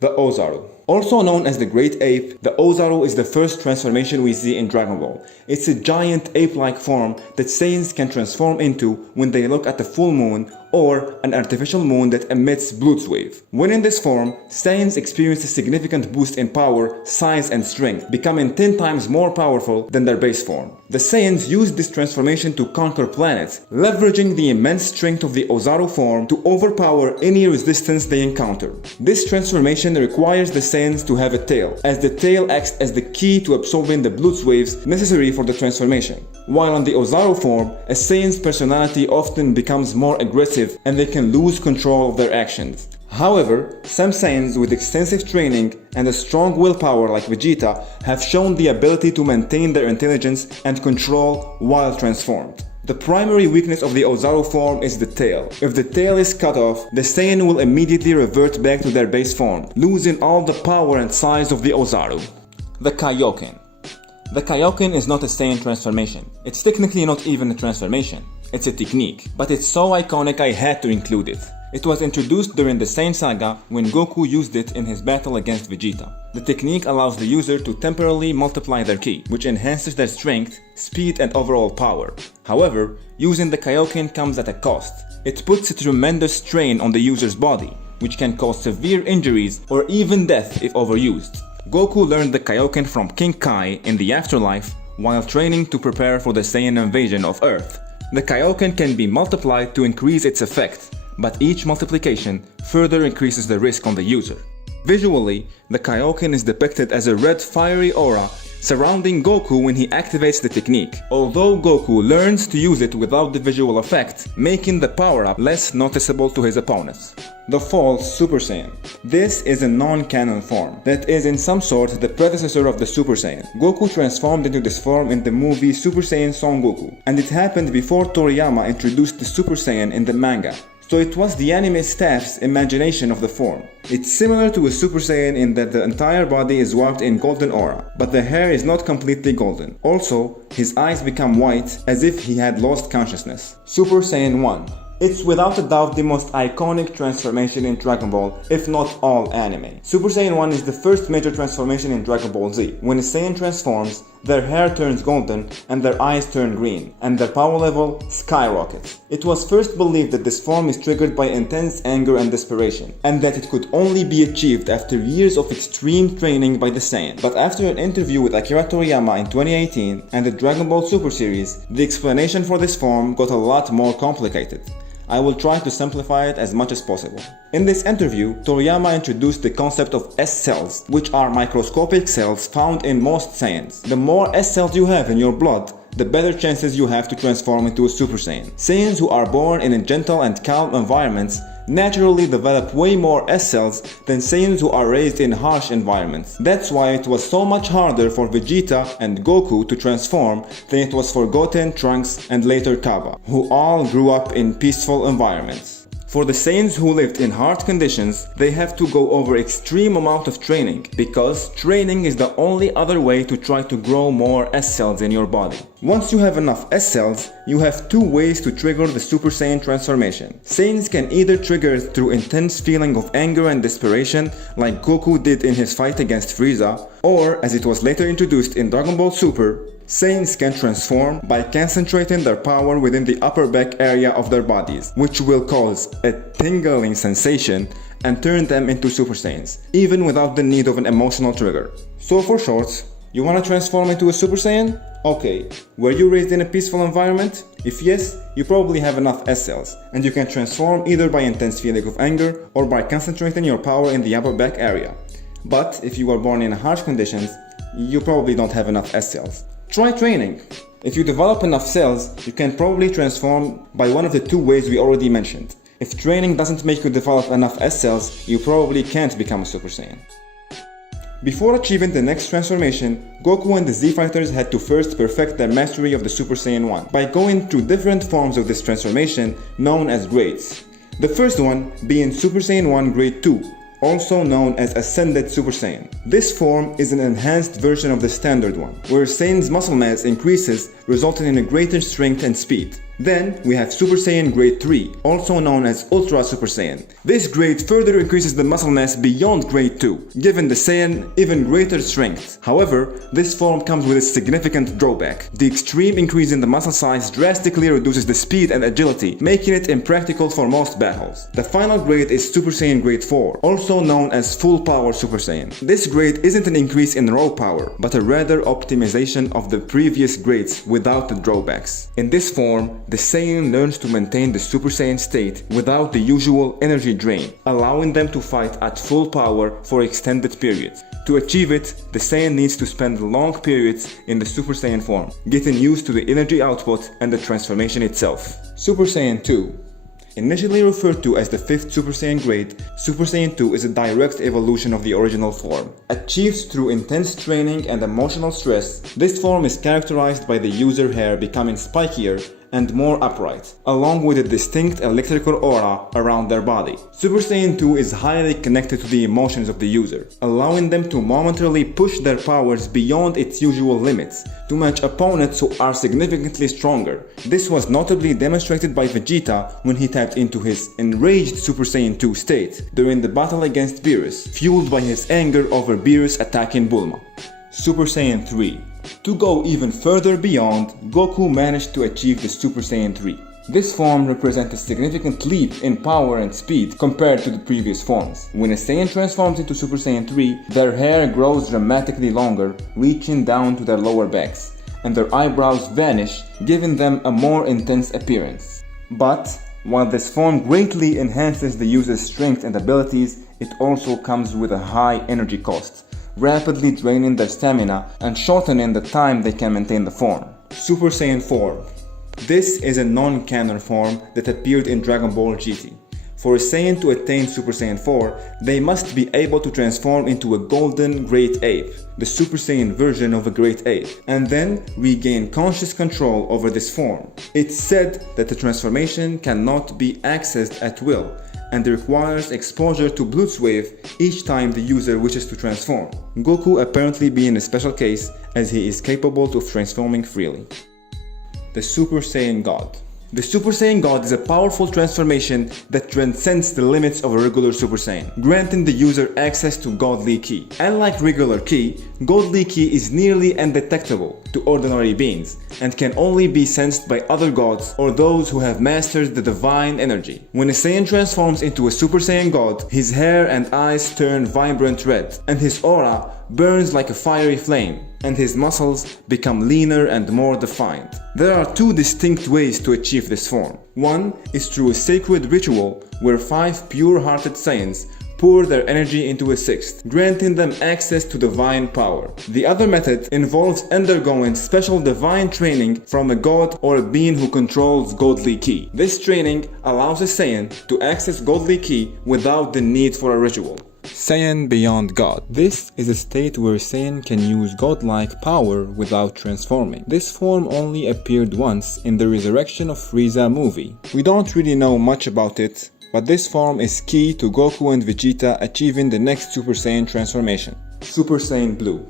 The Ozaru. Also known as the Great Ape, the Ozaru is the first transformation we see in Dragon Ball. It's a giant ape-like form that Saiyans can transform into when they look at the full moon or an artificial moon that emits Blutzwave. When in this form, Saiyans experience a significant boost in power, size and strength, becoming 10 times more powerful than their base form. The Saiyans use this transformation to conquer planets, leveraging the immense strength of the Ozaru form to overpower any resistance they encounter. This transformation requires the Saiyans to have a tail, as the tail acts as the key to absorbing the Blutzwaves necessary for the transformation. While on the Ozaru form, a Saiyan's personality often becomes more aggressive and they can lose control of their actions. However, some Saiyans with extensive training and a strong willpower like Vegeta have shown the ability to maintain their intelligence and control while transformed. The primary weakness of the Ozaru form is the tail. If the tail is cut off, the Saiyan will immediately revert back to their base form, losing all the power and size of the Ozaru. The Kaioken. The Kaioken is not a Saiyan transformation. It's technically not even a transformation. It's a technique, but it's so iconic I had to include it. It was introduced during the Saiyan saga when Goku used it in his battle against Vegeta. The technique allows the user to temporarily multiply their ki, which enhances their strength, speed and overall power. However, using the Kaioken comes at a cost. It puts a tremendous strain on the user's body, which can cause severe injuries or even death if overused. Goku learned the Kaioken from King Kai in the afterlife while training to prepare for the Saiyan invasion of Earth. The Kaioken can be multiplied to increase its effect, but each multiplication further increases the risk on the user. Visually, the Kaioken is depicted as a red fiery aura surrounding Goku when he activates the technique, although Goku learns to use it without the visual effect, making the power-up less noticeable to his opponents. The false Super Saiyan. This is a non-canon form that is in some sort the predecessor of the Super Saiyan. Goku transformed into this form in the movie Super Saiyan Son Goku, and it happened before Toriyama introduced the Super Saiyan in the manga. So it was the anime staff's imagination of the form. It's similar to a Super Saiyan in that the entire body is wrapped in golden aura, but the hair is not completely golden. Also, his eyes become white as if he had lost consciousness. Super Saiyan 1. It's without a doubt the most iconic transformation in Dragon Ball, if not all anime. Super Saiyan 1 is the first major transformation in Dragon Ball Z. When a Saiyan transforms, their hair turns golden and their eyes turn green, and their power level skyrockets. It was first believed that this form is triggered by intense anger and desperation, and that it could only be achieved after years of extreme training by the Saiyan. But after an interview with Akira Toriyama in 2018 and the Dragon Ball Super series, the explanation for this form got a lot more complicated. I will try to simplify it as much as possible. In this interview, Toriyama introduced the concept of S-cells, which are microscopic cells found in most Saiyans. The more S-cells you have in your blood, the better chances you have to transform into a Super Saiyan. Saiyans who are born in gentle and calm environments naturally develop way more S-cells than Saiyans who are raised in harsh environments. That's why it was so much harder for Vegeta and Goku to transform than it was for Goten, Trunks, and later Kaba, who all grew up in peaceful environments. For the Saiyans who lived in hard conditions, they have to go over extreme amount of training, because training is the only other way to try to grow more S-cells in your body. Once you have enough S-cells, you have two ways to trigger the Super Saiyan transformation. Saiyans can either trigger it through intense feeling of anger and desperation, like Goku did in his fight against Frieza, or, as it was later introduced in Dragon Ball Super, Saiyans can transform by concentrating their power within the upper back area of their bodies, which will cause a tingling sensation and turn them into Super Saiyans, even without the need of an emotional trigger. So for short, you want to transform into a Super Saiyan? Okay, were you raised in a peaceful environment? If yes, you probably have enough S-cells, and you can transform either by intense feeling of anger or by concentrating your power in the upper back area. But if you were born in harsh conditions, you probably don't have enough S-cells. Try training. If you develop enough cells, you can probably transform by one of the two ways we already mentioned. If training doesn't make you develop enough S-cells, you probably can't become a Super Saiyan. Before achieving the next transformation, Goku and the Z-Fighters had to first perfect their mastery of the Super Saiyan 1 by going through different forms of this transformation known as grades. The first one being Super Saiyan 1 Grade 2, also known as Ascended Super Saiyan. This form is an enhanced version of the standard one, where Saiyan's muscle mass increases, resulting in a greater strength and speed. Then we have Super Saiyan Grade 3, also known as Ultra Super Saiyan. This grade further increases the muscle mass beyond Grade 2, giving the Saiyan even greater strength. However, this form comes with a significant drawback. The extreme increase in the muscle size drastically reduces the speed and agility, making it impractical for most battles. The final grade is Super Saiyan Grade 4, also known as Full Power Super Saiyan. This grade isn't an increase in raw power, but a rather optimization of the previous grades without the drawbacks. In this form, the Saiyan learns to maintain the Super Saiyan state without the usual energy drain, allowing them to fight at full power for extended periods. To achieve it, the Saiyan needs to spend long periods in the Super Saiyan form, getting used to the energy output and the transformation itself. Super Saiyan 2. Initially referred to as the 5th Super Saiyan grade, Super Saiyan 2 is a direct evolution of the original form. Achieved through intense training and emotional stress, this form is characterized by the user hair becoming spikier and more upright, along with a distinct electrical aura around their body. Super Saiyan 2 is highly connected to the emotions of the user, allowing them to momentarily push their powers beyond its usual limits, to match opponents who are significantly stronger. This was notably demonstrated by Vegeta when he tapped into his enraged Super Saiyan 2 state during the battle against Beerus, fueled by his anger over Beerus attacking Bulma. Super Saiyan 3. To go even further beyond, Goku managed to achieve the Super Saiyan 3. This form represents a significant leap in power and speed compared to the previous forms. When a Saiyan transforms into Super Saiyan 3, their hair grows dramatically longer, reaching down to their lower backs, and their eyebrows vanish, giving them a more intense appearance. But, while this form greatly enhances the user's strength and abilities, it also comes with a high energy cost, rapidly draining their stamina and shortening the time they can maintain the form. Super Saiyan 4. This is a non-canon form that appeared in Dragon Ball GT. For a Saiyan to attain Super Saiyan 4, they must be able to transform into a golden Great Ape, the Super Saiyan version of a Great Ape, and then regain conscious control over this form. It's said that the transformation cannot be accessed at will, and requires exposure to Bluetooth each time the user wishes to transform. Goku apparently being a special case, as he is capable of transforming freely. The Super Saiyan God. The Super Saiyan God is a powerful transformation that transcends the limits of a regular Super Saiyan, granting the user access to Godly Ki. Unlike regular Ki, Godly Ki is nearly undetectable to ordinary beings and can only be sensed by other gods or those who have mastered the divine energy. When a Saiyan transforms into a Super Saiyan God, his hair and eyes turn vibrant red, and his aura burns like a fiery flame, and his muscles become leaner and more defined. There are two distinct ways to achieve this form. One is through a sacred ritual where 5 pure-hearted Saiyans pour their energy into a sixth, granting them access to divine power. The other method involves undergoing special divine training from a god or a being who controls Godly Ki. This training allows a Saiyan to access Godly Ki without the need for a ritual. Saiyan Beyond God. This is a state where Saiyan can use godlike power without transforming. This form only appeared once in the Resurrection of Frieza movie. We don't really know much about it, but this form is key to Goku and Vegeta achieving the next Super Saiyan transformation. Super Saiyan Blue.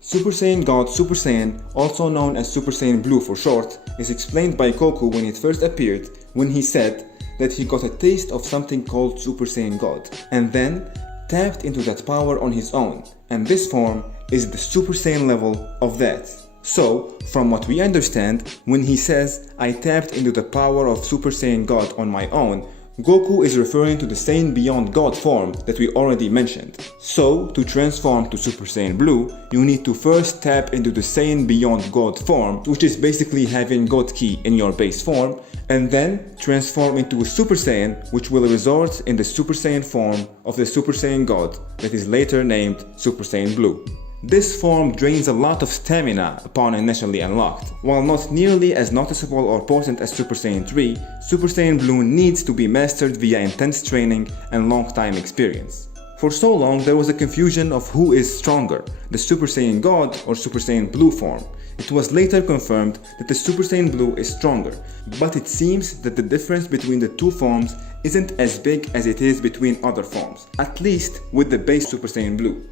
Super Saiyan God Super Saiyan, also known as Super Saiyan Blue for short, is explained by Goku when it first appeared, when he said that he got a taste of something called Super Saiyan God, and then tapped into that power on his own, and this form is the Super Saiyan level of that. So, from what we understand, when he says, "I tapped into the power of Super Saiyan God on my own," Goku is referring to the Saiyan Beyond God form that we already mentioned. So, to transform to Super Saiyan Blue, you need to first tap into the Saiyan Beyond God form, which is basically having God Ki in your base form, and then transform into a Super Saiyan, which will result in the Super Saiyan form of the Super Saiyan God that is later named Super Saiyan Blue. This form drains a lot of stamina upon initially unlocked. While not nearly as noticeable or potent as Super Saiyan 3, Super Saiyan Blue needs to be mastered via intense training and long time experience. For so long there was a confusion of who is stronger, the Super Saiyan God or Super Saiyan Blue form. It was later confirmed that the Super Saiyan Blue is stronger, but it seems that the difference between the two forms isn't as big as it is between other forms, at least with the base Super Saiyan Blue.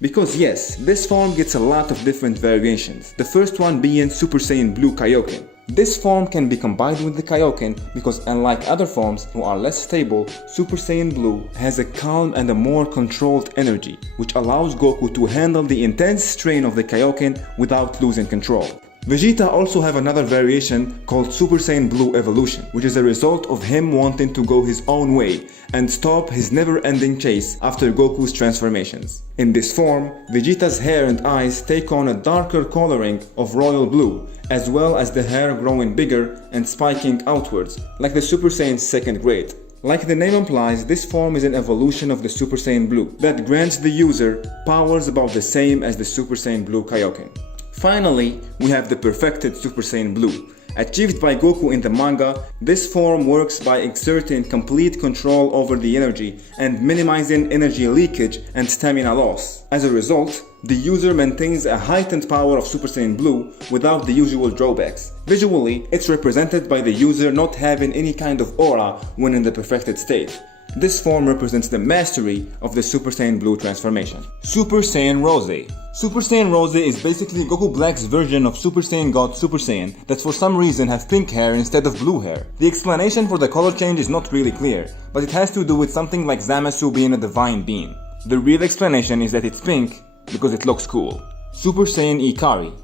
Because yes, this form gets a lot of different variations, the first one being Super Saiyan Blue Kaioken. This form can be combined with the Kaioken because unlike other forms who are less stable, Super Saiyan Blue has a calm and a more controlled energy, which allows Goku to handle the intense strain of the Kaioken without losing control. Vegeta also have another variation called Super Saiyan Blue Evolution, which is a result of him wanting to go his own way and stop his never-ending chase after Goku's transformations. In this form, Vegeta's hair and eyes take on a darker coloring of royal blue, as well as the hair growing bigger and spiking outwards, like the Super Saiyan second grade. Like the name implies, this form is an evolution of the Super Saiyan Blue that grants the user powers about the same as the Super Saiyan Blue Kaioken. Finally, we have the perfected Super Saiyan Blue. Achieved by Goku in the manga, this form works by exerting complete control over the energy and minimizing energy leakage and stamina loss. As a result, the user maintains a heightened power of Super Saiyan Blue without the usual drawbacks. Visually, it's represented by the user not having any kind of aura when in the perfected state. This form represents the mastery of the Super Saiyan Blue transformation. Super Saiyan Rose. Super Saiyan Rose is basically Goku Black's version of Super Saiyan God Super Saiyan that for some reason have pink hair instead of blue hair. The explanation for the color change is not really clear, but it has to do with something like Zamasu being a divine being. The real explanation is that it's pink because it looks cool. Super Saiyan Ikari.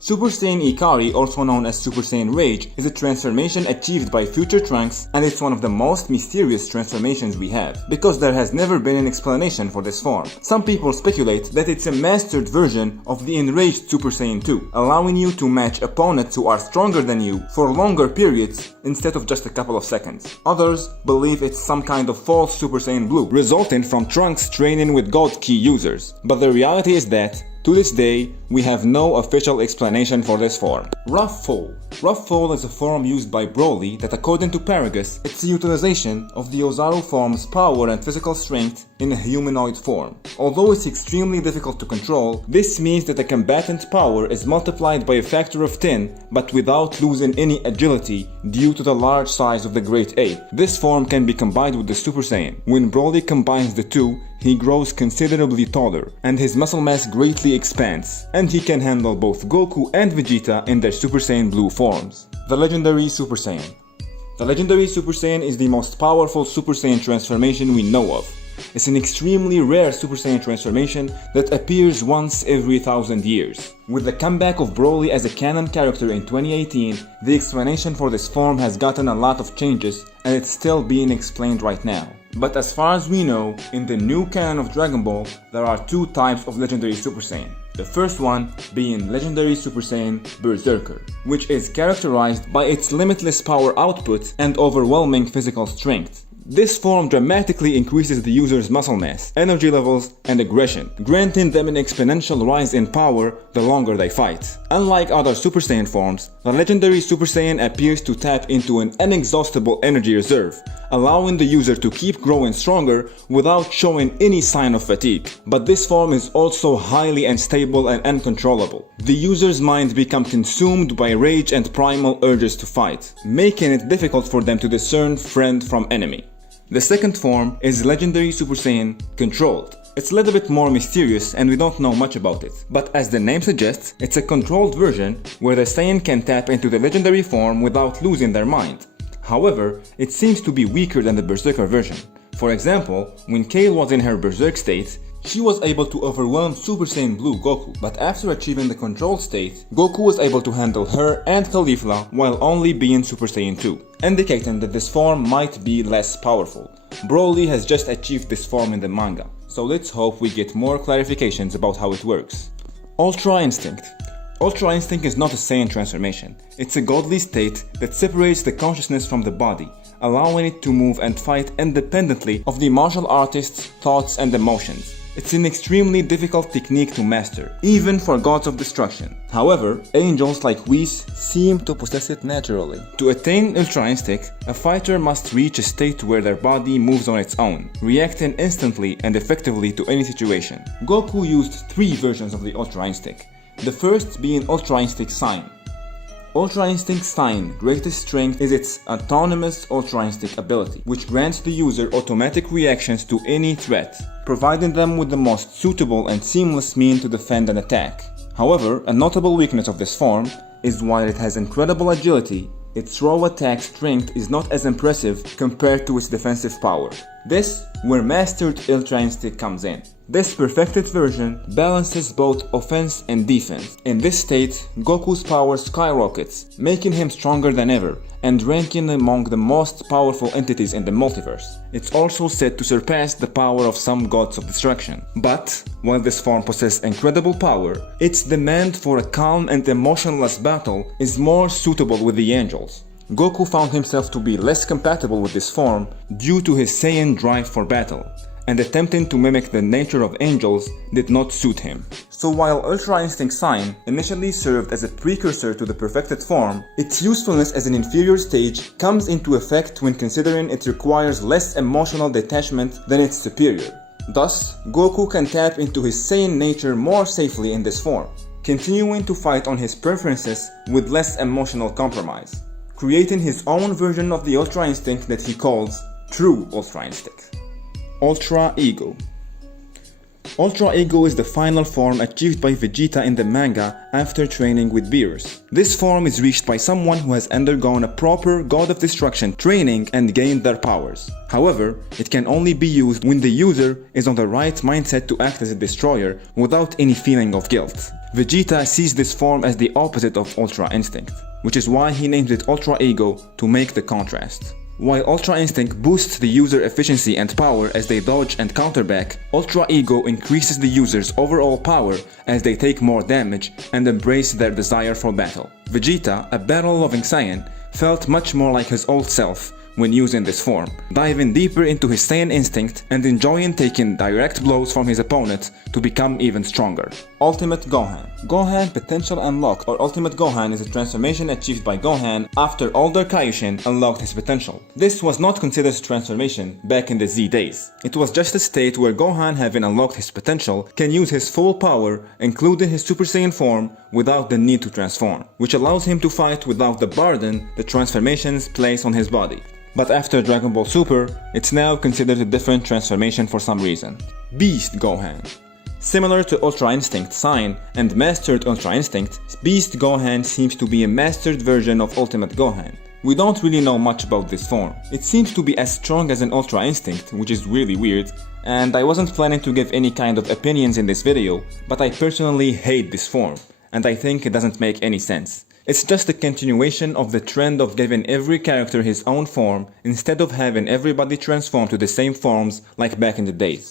Super Saiyan Ikari, also known as Super Saiyan Rage, is a transformation achieved by Future Trunks, and it's one of the most mysterious transformations we have, because there has never been an explanation for this form. Some people speculate that it's a mastered version of the enraged Super Saiyan 2, allowing you to match opponents who are stronger than you for longer periods instead of just a couple of seconds. Others believe it's some kind of false Super Saiyan Blue, resulting from Trunks training with God Ki users. But the reality is that to this day, we have no official explanation for this form. Rough Fall. Rough Fall is a form used by Broly that, according to Paragus, it's a utilization of the Ozaru form's power and physical strength in a humanoid form. Although it's extremely difficult to control, this means that the combatant's power is multiplied by a factor of 10, but without losing any agility due to the large size of the Great Ape. This form can be combined with the Super Saiyan. When Broly combines the two, he grows considerably taller, and his muscle mass greatly expands, and he can handle both Goku and Vegeta in their Super Saiyan Blue forms. The Legendary Super Saiyan. The Legendary Super Saiyan is the most powerful Super Saiyan transformation we know of. It's an extremely rare Super Saiyan transformation that appears once every 1,000 years. With the comeback of Broly as a canon character in 2018, the explanation for this form has gotten a lot of changes, and it's still being explained right now. But as far as we know, in the new canon of Dragon Ball, there are two types of Legendary Super Saiyan. The first one being Legendary Super Saiyan Berserker, which is characterized by its limitless power output and overwhelming physical strength. This form dramatically increases the user's muscle mass, energy levels, and aggression, granting them an exponential rise in power the longer they fight. Unlike other Super Saiyan forms, the Legendary Super Saiyan appears to tap into an inexhaustible energy reserve, allowing the user to keep growing stronger without showing any sign of fatigue. But this form is also highly unstable and uncontrollable. The user's mind becomes consumed by rage and primal urges to fight, making it difficult for them to discern friend from enemy. The second form is Legendary Super Saiyan Controlled. It's a little bit more mysterious and we don't know much about it, but as the name suggests, it's a controlled version where the Saiyan can tap into the legendary form without losing their mind. However, it seems to be weaker than the Berserker version. For example, when Kale was in her Berserk state, she was able to overwhelm Super Saiyan Blue Goku, but after achieving the controlled state, Goku was able to handle her and Caulifla while only being Super Saiyan 2, indicating that this form might be less powerful. Broly has just achieved this form in the manga, so let's hope we get more clarifications about how it works. Ultra Instinct. Ultra Instinct is not a Saiyan transformation. It's a godly state that separates the consciousness from the body, allowing it to move and fight independently of the martial artist's thoughts and emotions. It's an extremely difficult technique to master, even for gods of destruction. However, angels like Whis seem to possess it naturally. To attain Ultra Instinct, a fighter must reach a state where their body moves on its own, reacting instantly and effectively to any situation. Goku used 3 versions of the Ultra Instinct, the first being Ultra Instinct Sign. Ultra Instinct Sign greatest strength is its autonomous Ultra Instinct ability, which grants the user automatic reactions to any threat, providing them with the most suitable and seamless mean to defend an attack. However, a notable weakness of this form is while it has incredible agility, its raw attack strength is not as impressive compared to its defensive power. This where Mastered Ultra Instinct comes in. This perfected version balances both offense and defense. In this state, Goku's power skyrockets, making him stronger than ever and ranking among the most powerful entities in the multiverse. It's also said to surpass the power of some gods of destruction. But, while this form possesses incredible power, its demand for a calm and emotionless battle is more suitable with the angels. Goku found himself to be less compatible with this form due to his Saiyan drive for battle, and attempting to mimic the nature of angels did not suit him. So while Ultra Instinct Saiyan initially served as a precursor to the perfected form, its usefulness as an inferior stage comes into effect when considering it requires less emotional detachment than its superior. Thus, Goku can tap into his Saiyan nature more safely in this form, continuing to fight on his preferences with less emotional compromise, creating his own version of the Ultra Instinct that he calls True Ultra Instinct. Ultra Ego. Ultra Ego is the final form achieved by Vegeta in the manga after training with Beerus. This form is reached by someone who has undergone a proper God of Destruction training and gained their powers. However, it can only be used when the user is on the right mindset to act as a destroyer without any feeling of guilt. Vegeta sees this form as the opposite of Ultra Instinct, which is why he names it Ultra Ego to make the contrast. While Ultra Instinct boosts the user efficiency and power as they dodge and counter back, Ultra Ego increases the user's overall power as they take more damage and embrace their desire for battle. Vegeta, a battle-loving Saiyan, felt much more like his old self when using this form, diving deeper into his Saiyan instinct and enjoying taking direct blows from his opponent to become even stronger. Ultimate Gohan. Gohan Potential Unlocked, or Ultimate Gohan, is a transformation achieved by Gohan after older Kaioshin unlocked his potential. This was not considered a transformation back in the Z days. It was just a state where Gohan, having unlocked his potential, can use his full power, including his Super Saiyan form, without the need to transform, which allows him to fight without the burden the transformations place on his body. But after Dragon Ball Super, it's now considered a different transformation for some reason. Beast Gohan. Similar to Ultra Instinct Saiyan and Mastered Ultra Instinct, Beast Gohan seems to be a mastered version of Ultimate Gohan. We don't really know much about this form. It seems to be as strong as an Ultra Instinct, which is really weird, and I wasn't planning to give any kind of opinions in this video, but I personally hate this form, and I think it doesn't make any sense. It's just a continuation of the trend of giving every character his own form instead of having everybody transform to the same forms like back in the days.